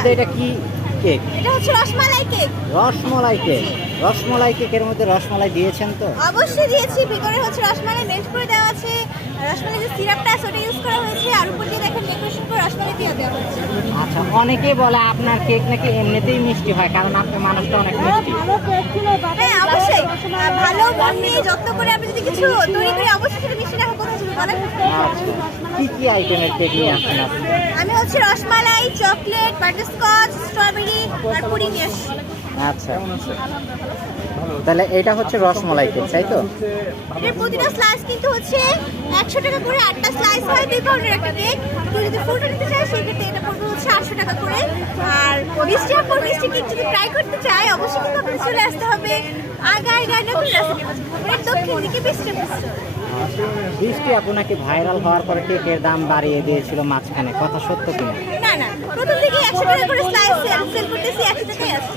মধ্যে এটা কি কেক এটা হচ্ছে রসমালাই কেক রসমলাই কেক রসমলাই কেকের মধ্যে রসমলাই দিয়েছেন তো অবশ্যই দিয়েছি ভিতরে হচ্ছে রসমালাই মেল্ট করে দেওয়া আছে রসমালাই যে সিরাপটা আছে ওটা ইউজ করা হয়েছে আর উপর দিয়ে দেখেন ডেকোরেশন করে রসমালাই দিয়ে দেওয়া আচ্ছা অনেকেই বলে আপনার কেক নাকি এমনিতেই মিষ্টি হয় কারণ আপনার মানুষটা অনেক মিষ্টি হ্যাঁ অবশ্যই ভালো মন নিয়ে যত্ন করে আপনি যদি কিছু তৈরি করে অবশ্যই সেটা মিষ্টি রাখা কোথায় ছিল বলেন আচ্ছা কি কি আইটেমের কেক নিয়ে আসছেন আপনি? আমি হচ্ছে রসমালাই চকলেট বাটারস্কচ স্ট্রবেরি আর পুডিং নিয়ে। আচ্ছা। তাহলে এটা হচ্ছে রসমলাই কেক তাই তো? এটার প্রতিটা স্লাইস কিন্তু হচ্ছে একশো টাকা করে আটটা স্লাইস হয় দুই পাউন্ডের একটা কেক। কেউ যদি ফুলটা নিতে চায় সেক্ষেত্রে এটা পড়বে হচ্ছে আটশো টাকা করে। আর মিষ্টি আপর মিষ্টি কেক যদি ট্রাই করতে চায় অবশ্যই কিন্তু আপনাকে চলে আসতে হবে। আগায় গায়ে নতুন দিকে বৃষ্টি আপনাকে ভাইরাল হওয়ার পরে কেকের দাম বাড়িয়ে দিয়েছিল মাঝখানে। কথা সত্য কিনা? না না প্রথম দিকে একশো টাকা করে স্লাইস সেল সেল করতেছি একশো টাকাই আছে।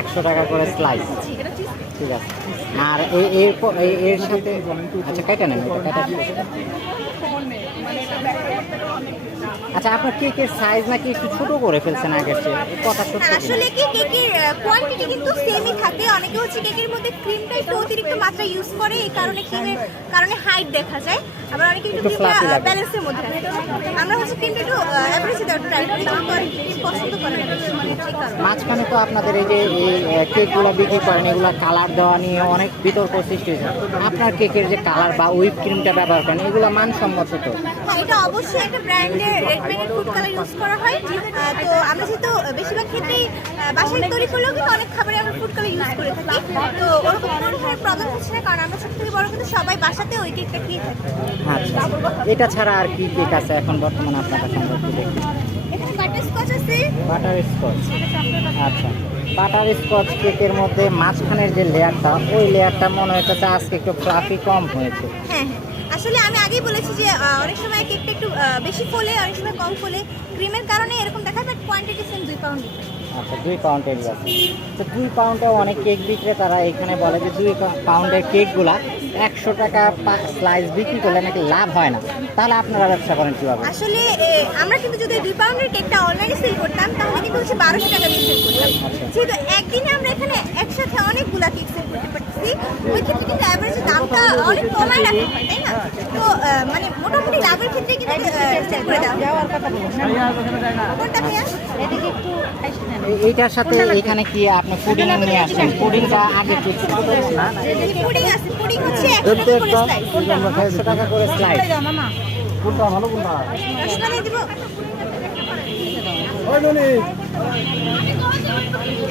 একশো টাকা করে স্লাইস ঠিক আছে। আর এই এর সাথে আচ্ছা কেটে নেন এটা কেটে আচ্ছা আপনার কেকের সাইজ নাকি একটু ছোট করে ফেলছেন আগের চেয়ে? কথা সত্যি আসলে কি কেকের কোয়ান্টিটি কিন্তু সেমই থাকে। অনেকে হচ্ছে কেকের মধ্যে ক্রিমটা একটু অতিরিক্ত মাত্রা ইউজ করে এই কারণে ক্রিমের কারণে হাইট দেখা যায়। আবার অনেকে একটু। ব্যালেন্সের মধ্যে আমরা হচ্ছে ক্রিমটা একটু অ্যাভারেজে দেওয়ার ট্রাই করি পছন্দ করে। মাঝখানে তো আপনাদের এই যে এই কেকগুলো বিক্রি করেন এগুলো কালার দেওয়া নিয়ে অনেক বিতর্ক সৃষ্টি হয়েছে। আপনার কেকের যে কালার বা হুইপ ক্রিমটা ব্যবহার করেন এগুলো মানসম্মত তো? এটা অবশ্যই একটা ব্র্যান্ডের রেড ফুড কালার ইউজ করা হয়। তো আমরা যেহেতু বেশিরভাগ ক্ষেত্রেই বাসায় তৈরি করলেও কিন্তু অনেক খাবারে আমরা ফুড কালার ইউজ করে থাকি। তো ওরকম কোনো ধরনের প্রবলেম হচ্ছে না কারণ আমরা ছোট থেকে বড় কিন্তু সবাই বাসাতে ওই কেকটা খেয়ে থাকি। আচ্ছা। এটা ছাড়া আর কি কেক আছে এখন বর্তমানে আপনার কাছে আমরা একটু দেখি? Butterscotch. আচ্ছা। বাটার স্কচ কেকের মধ্যে মাঝখানের যে লেয়ারটা ওই লেয়ারটা মনে হচ্ছে আজকে একটু ফ্লাফি কম হয়েছে। হ্যাঁ হ্যাঁ। আসলে আমি আগেই বলেছি যে অনেক সময় কেকটা একটু বেশি ফোলে অনেক সময় কম ফোলে। ক্রিমের কারণে এরকম দেখা যায় কোয়ান্টিটি সেম দুই পাউন্ড আচ্ছা দুই পাউন্ডের আছে তো দুই পাউন্ডে অনেক কেক বিক্রেতারা এখানে বলে যে দুই পাউন্ডের কেকগুলা একশো টাকা স্লাইস বিক্রি করলে নাকি লাভ হয় না। তাহলে আপনারা ব্যবসা করেন কীভাবে? আসলে আমরা কিন্তু যদি দুই পাউন্ডের কেকটা অনলাইনে সেল করতাম তাহলে কিন্তু হচ্ছে বারোশো টাকা দিয়ে সেল করতাম। যেহেতু একদিনে আমরা এখানে একসাথে অনেকগুলা কেক সেল করতে পারতেছি ওই ক্ষেত্রে কিন্তু অ্যাভারেজ দামটা অনেক কমায় রাখা হয় তাই না? তো মানে মোটামুটি লাভের ক্ষেত্রে কিন্তু সেল করে দেওয়া হয়। কোনটা ভাইয়া? এইটার সাথে এখানে কি আপনি পুডিং নিয়ে আসছেন পুডিংটা আগে একশো টাকা করে টাকা করে স্লাইস রসমালাই দিব।